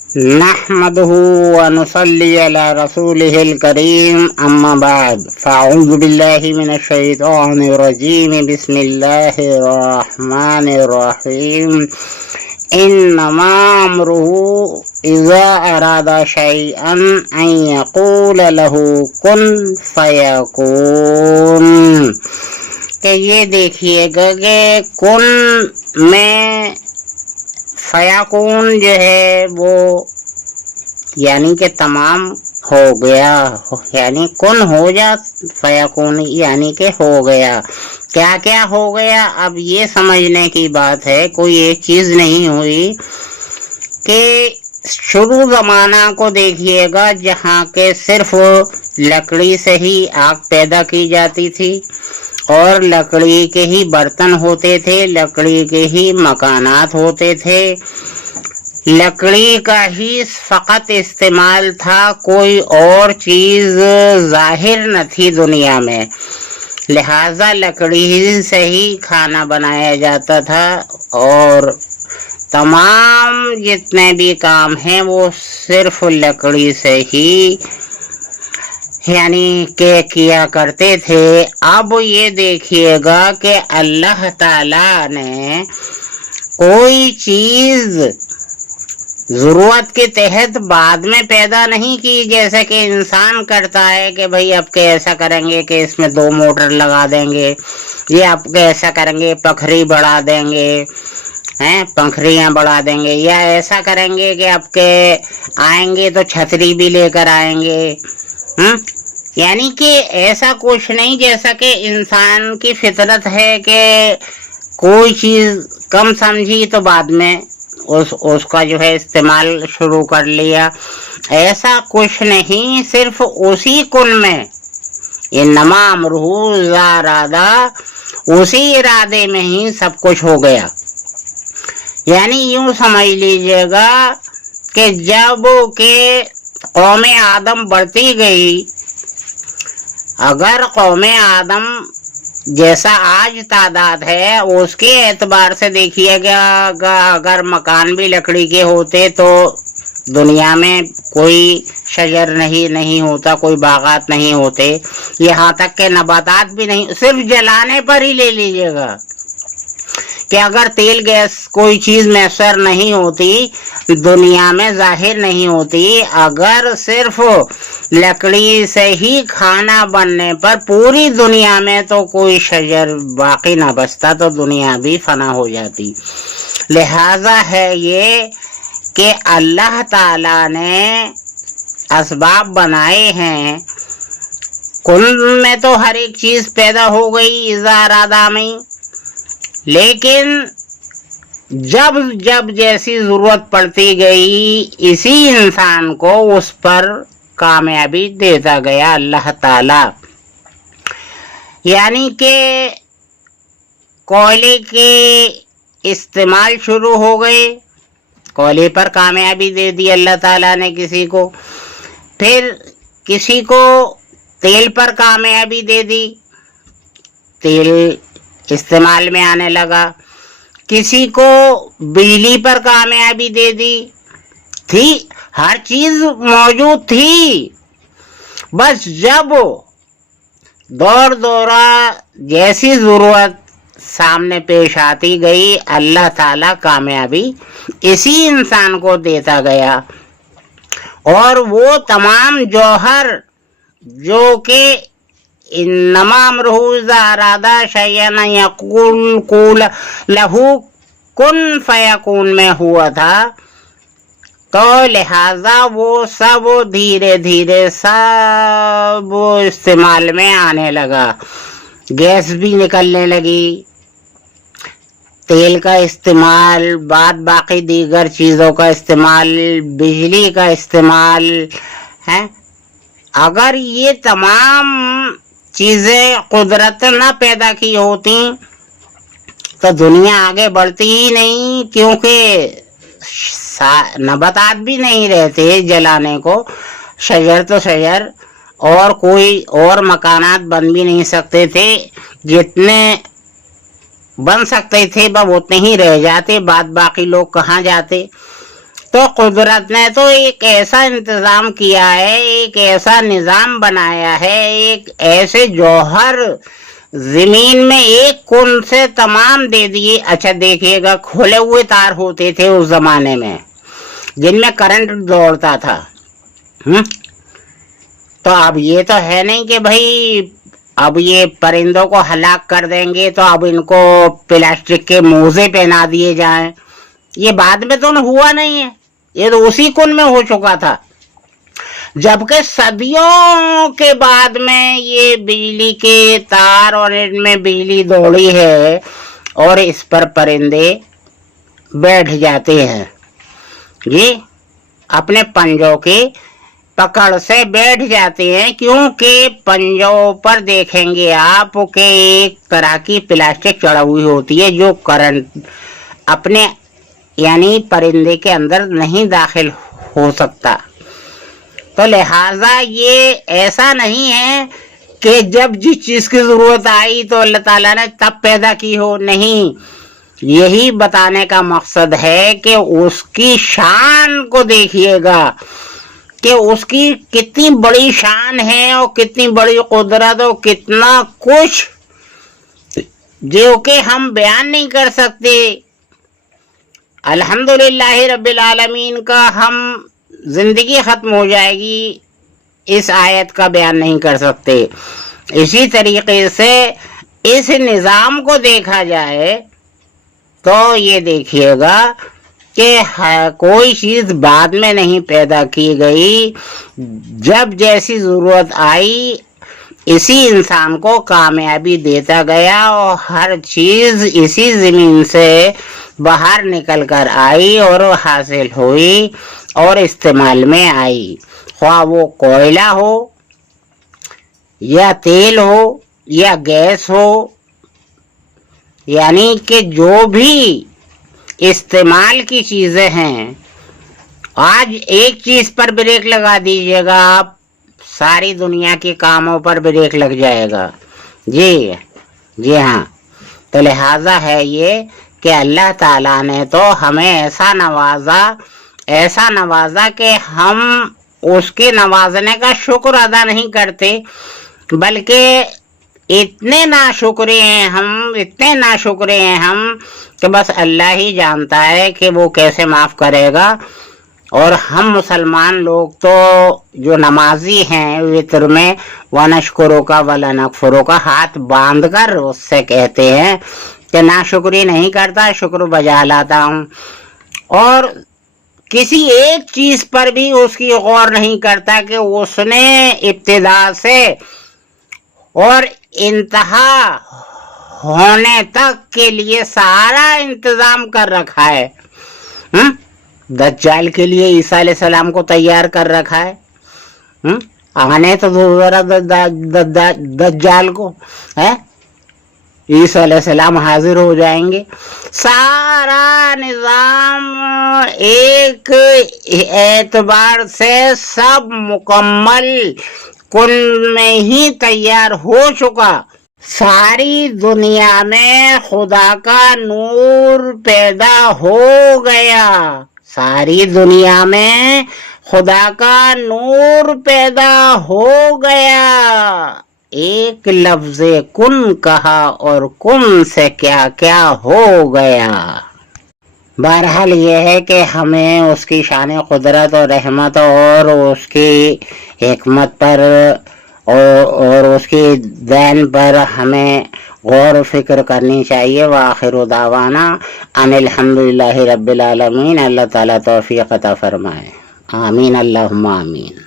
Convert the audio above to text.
نحمده ونصلي على رسوله الكريم أما بعد فأعوذ بالله من الشيطان الرجيم بسم الله الرحمن الرحيم إنما أمره إذا أراد شيئا أن يقول له كن فيكون کہ یہ دیکھیے گا کہ کن میں فیاکون جو ہے وہ یعنی کہ تمام ہو گیا، یعنی کن ہو جا فیاکون یعنی کہ ہو گیا۔ کیا کیا ہو گیا؟ اب یہ سمجھنے کی بات ہے، کوئی ایک چیز نہیں ہوئی کہ شروع زمانہ کو دیکھیے گا جہاں کہ صرف لکڑی سے ہی آگ پیدا کی جاتی تھی اور لکڑی کے ہی برتن ہوتے تھے، لکڑی کے ہی مکانات ہوتے تھے، لکڑی کا ہی فقط استعمال تھا، کوئی اور چیز ظاہر نہ تھی دنیا میں، لہذا لکڑی سے ہی کھانا بنایا جاتا تھا اور تمام جتنے بھی کام ہیں وہ صرف لکڑی سے ہی یعنی کہ کیا کرتے تھے۔ اب یہ دیکھیے گا کہ اللہ تعالی نے کوئی چیز ضرورت کے تحت بعد میں پیدا نہیں کی، جیسے کہ انسان کرتا ہے کہ بھئی اب کے ایسا کریں گے کہ اس میں 2 موٹر لگا دیں گے، یہ اب کے ایسا کریں گے پکھری بڑھا دیں گے، پنکھریاں بڑھا دیں گے، یا ایسا کریں گے کہ اب کے آئیں گے تو چھتری بھی لے کر آئیں گے، یعنی کہ ایسا کچھ نہیں، جیسا کہ انسان کی فطرت ہے کہ کوئی چیز کم سمجھی تو بعد میں اس کا جو ہے استعمال شروع کر لیا، ایسا کچھ نہیں، صرف اسی کن میں انما امرہ اذا ارادہ، اسی ارادے میں ہی سب کچھ ہو گیا۔ یعنی یوں سمجھ لیجئے گا کہ جب کہ قوم آدم بڑھتی گئی، اگر قوم آدم جیسا آج تعداد ہے اس کے اعتبار سے دیکھیے گا، اگر مکان بھی لکڑی کے ہوتے تو دنیا میں کوئی شجر نہیں ہوتا، کوئی باغات نہیں ہوتے، یہاں تک کہ نباتات بھی نہیں، صرف جلانے پر ہی لے لیجئے گا کہ اگر تیل گیس کوئی چیز میسر نہیں ہوتی دنیا میں، ظاہر نہیں ہوتی، اگر صرف لکڑی سے ہی کھانا بننے پر پوری دنیا میں تو کوئی شجر باقی نہ بچتا تو دنیا بھی فنا ہو جاتی۔ لہذا ہے یہ کہ اللہ تعالی نے اسباب بنائے ہیں، کن میں تو ہر ایک چیز پیدا ہو گئی اذا ارادہ میں، لیکن جب جیسی ضرورت پڑتی گئی اسی انسان کو اس پر کامیابی دیتا گیا اللہ تعالی۔ یعنی کہ کوئلے کے استعمال شروع ہو گئے، کوئلے پر کامیابی دے دی اللہ تعالیٰ نے کسی کو، پھر کسی کو تیل پر کامیابی دے دی، تیل استعمال میں آنے لگا، کسی کو بجلی پر کامیابی دے دی، تھی ہر چیز موجود تھی، بس جب دورہ جیسی ضرورت سامنے پیش آتی گئی اللہ تعالیٰ کامیابی اسی انسان کو دیتا گیا، اور وہ تمام جوہر جو کہ انما امرہ اذا ارادہ شیئا ان یقول لہ کن فیکون میں ہوا تھا، تو لہذا وہ سب دھیرے دھیرے سب استعمال میں آنے لگا، گیس بھی نکلنے لگی، تیل کا استعمال، بعد باقی دیگر چیزوں کا استعمال، بجلی کا استعمال ہے۔ اگر یہ تمام چیزیں قدرت نہ پیدا کی ہوتی تو دنیا آگے بڑھتی ہی نہیں، کیونکہ نباتات بھی نہیں رہتے جلانے کو، شجر تو شجر، اور کوئی اور مکانات بن بھی نہیں سکتے تھے، جتنے بن سکتے تھے اتنے ہی رہ جاتے، بعد باقی لوگ کہاں جاتے۔ تو قدرت نے تو ایک ایسا انتظام کیا ہے، ایک ایسا نظام بنایا ہے، ایک ایسے جوہر زمین میں ایک کن سے تمام دے دیے۔ اچھا دیکھیے گا، کھلے ہوئے تار ہوتے تھے اس زمانے میں جن میں کرنٹ دوڑتا تھا، تو اب یہ تو ہے نہیں کہ بھائی اب یہ پرندوں کو ہلاک کر دیں گے تو اب ان کو پلاسٹک کے موزے پہنا دیے جائیں۔ یہ بعد میں تو ہوا نہیں ہے، یہ تو اسی کن میں ہو چکا تھا، جبکہ صدیوں کے بعد میں یہ بجلی کے تار اور ان میں بجلی دوڑی ہے اور اس پر پرندے بیٹھ جاتے ہیں جی، اپنے پنجوں کی پکڑ سے بیٹھ جاتے ہیں، کیونکہ پنجوں پر دیکھیں گے آپ کہ ایک طرح کی پلاسٹک چڑھ ہوئی ہوتی ہے جو کرنٹ اپنے یعنی پرندے کے اندر نہیں داخل ہو سکتا۔ تو لہٰذا یہ ایسا نہیں ہے کہ جب جس چیز کی ضرورت آئی تو اللہ تعالیٰ نے تب پیدا کی ہو، نہیں، یہی بتانے کا مقصد ہے کہ اس کی شان کو دیکھیے گا کہ اس کی کتنی بڑی شان ہے اور کتنی بڑی قدرت اور کتنا کچھ جو کہ ہم بیان نہیں کر سکتے۔ الحمدللہ رب العالمین کا ہم زندگی ختم ہو جائے گی اس آیت کا بیان نہیں کر سکتے۔ اسی طریقے سے اس نظام کو دیکھا جائے تو یہ دیکھیے گا کہ کوئی چیز بعد میں نہیں پیدا کی گئی، جب جیسی ضرورت آئی اسی انسان کو کامیابی دیتا گیا اور ہر چیز اسی زمین سے باہر نکل کر آئی اور حاصل ہوئی اور استعمال میں آئی، خواہ وہ کوئلہ ہو یا تیل ہو یا گیس ہو، یعنی کہ جو بھی استعمال کی چیزیں ہیں۔ آج ایک چیز پر بریک لگا دیجئے گا آپ، ساری دنیا کے کاموں پر بریک لگ جائے گا۔ جی ہاں، تو لہٰذا ہے یہ کہ اللہ تعالیٰ نے تو ہمیں ایسا نوازا کہ ہم اس کے نوازنے کا شکر ادا نہیں کرتے، بلکہ اتنے ناشکرے ہیں ہم کہ بس اللہ ہی جانتا ہے کہ وہ کیسے معاف کرے گا۔ اور ہم مسلمان لوگ تو جو نمازی ہیں وتر میں وَنَشْكُرُكَ وَلَنَكْفُرُكَ ہاتھ باندھ کر اس سے کہتے ہیں کہ ناشکری نہیں کرتا، شکر بجا لاتا ہوں، اور کسی ایک چیز پر بھی اس کی غور نہیں کرتا کہ اس نے ابتدا سے اور انتہا ہونے تک کے لیے سارا انتظام کر رکھا ہے۔ دجال کے لیے عیسیٰ علیہ السلام کو تیار کر رکھا ہے، آنے تو ذرا دجال کو ہے، عیسیٰ علیہ السلام حاضر ہو جائیں گے۔ سارا نظام ایک اعتبار سے سب مکمل کن میں ہی تیار ہو چکا۔ ساری دنیا میں خدا کا نور پیدا ہو گیا، ساری دنیا میں خدا کا نور پیدا ہو گیا۔ ایک لفظ کن کہا اور کن سے کیا کیا ہو گیا۔ بہرحال یہ ہے کہ ہمیں اس کی شان قدرت اور رحمت اور اس کی حکمت پر اور اس کی دین پر ہمیں غور و فکر کرنی چاہیے۔ وآخر دعوانا ان الحمدللہ رب العالمین۔ اللہ تعالیٰ توفیق عطا فرمائے، آمین اللہم آمین۔